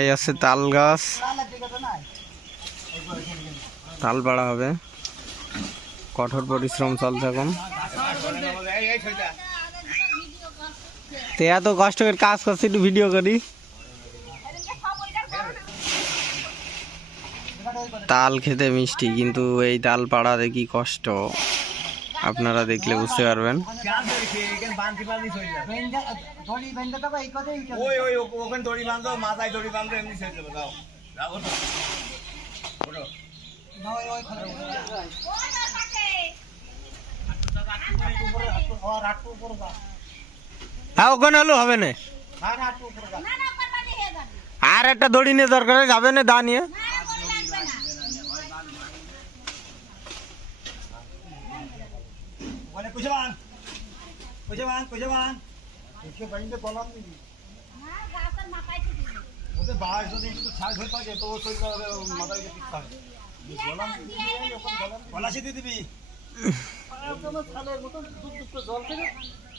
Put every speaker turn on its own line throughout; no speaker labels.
এই আছে তাল গাছ। তাল পাড়া হবে। কঠোর পরিশ্রম চলছে এখন। তো এত কষ্ট করে কাজ করছি একটু ভিডিও করি। তাল খেতে মিষ্টি, কিন্তু এই তাল পাড়াতে কি কষ্ট। আপনারা দেখলে বুঝতে পারবেন। হ্যাঁ ওখানে হলেও হবে না। আর একটা দড়ি নিয়ে দরকার যাবে না দা নিয়ে।
মানে কুছে বান কুছে বান কুছে বান ওদের বাস যদি একটু ছাড় হয়ে থাকে তো ও শরীর মাথায় ঠিক থাকে পলাশি দিয়ে দিবি।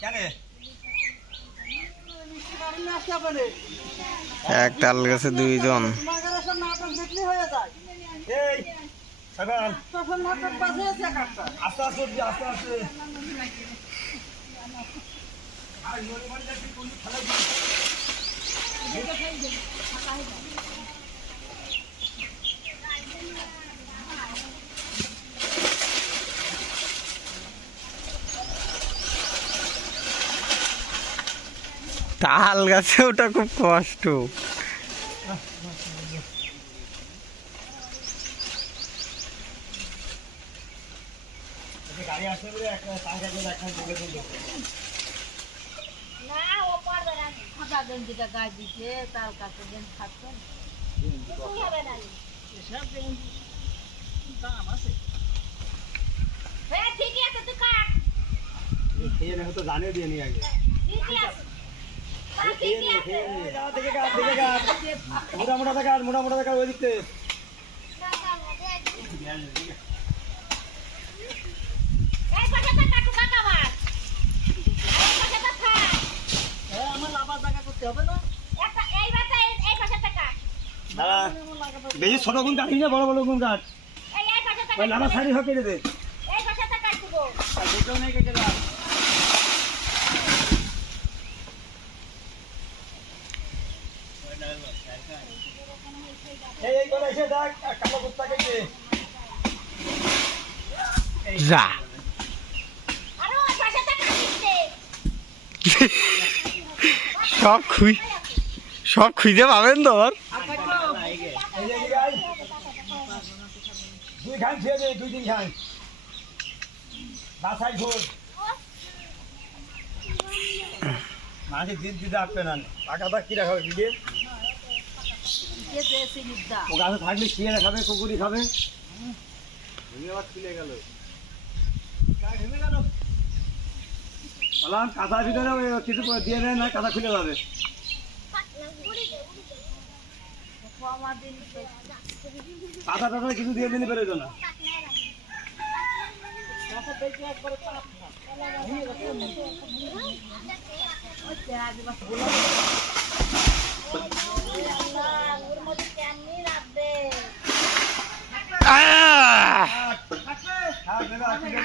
কেন?
এক তাল গাছে দুইজন।
এই সকাল আস্তে আস্তে আস্তে আস্তে আর নড়ে বাড়ি যাচ্ছি, কোন খেলা
তাল গাছে ওটা খুব কষ্ট।
ঠিকই আছে তুই কাট।
খেয়ে নেবে তো জানিয়ে দিয়ে নি আগে।
ঠিকই আছে।
মোটা মোটা দেখা মোটা মোটা দেখা। ওই দিকতে
এই পাশাটা কাটু কাকা মার এই পাশাটা থাক একটা এই বাতা এই এই পাশাটা কাট
দাদা বেশি ছোট গুণ কাটি না বড় বড় গুণ কাট
এই এই
ওই লামা শাড়ি হোক কেটে দে।
যা
আরে ওই পাশাটা কাটিছে
সব খুই সব খুঁজে পাবেন তো
মাঝে দিন দিতে আসবে না। টাকাটা কি রাখাবে দিদি ও গাছে থাকলে খাবে কুকুরি খাবে। খুলে গেল গেল। বললাম কাঁথার ভিতরে কিছু দিয়ে দেয় না, কাঁথা খুলে যাবে। কাঁথা টাথা কিছু দিয়ে দিলে বেরোতো না।
ওর মধ্যে কেমনি রাখবে
আহ!
হ্যাঁ, বেরো, আর খুলে নিয়ে আসবে। বাকি গাছ?
ও অনেকগুলোই আছে
আরেকটা কাট আরেকটা কাটতে গেলে দেখো
বড় দিকে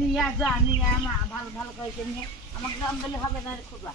নিয়ে যা নিয়ে আমার ভালো ভালো করে আমাকে দাম দিলে হবে না খুবা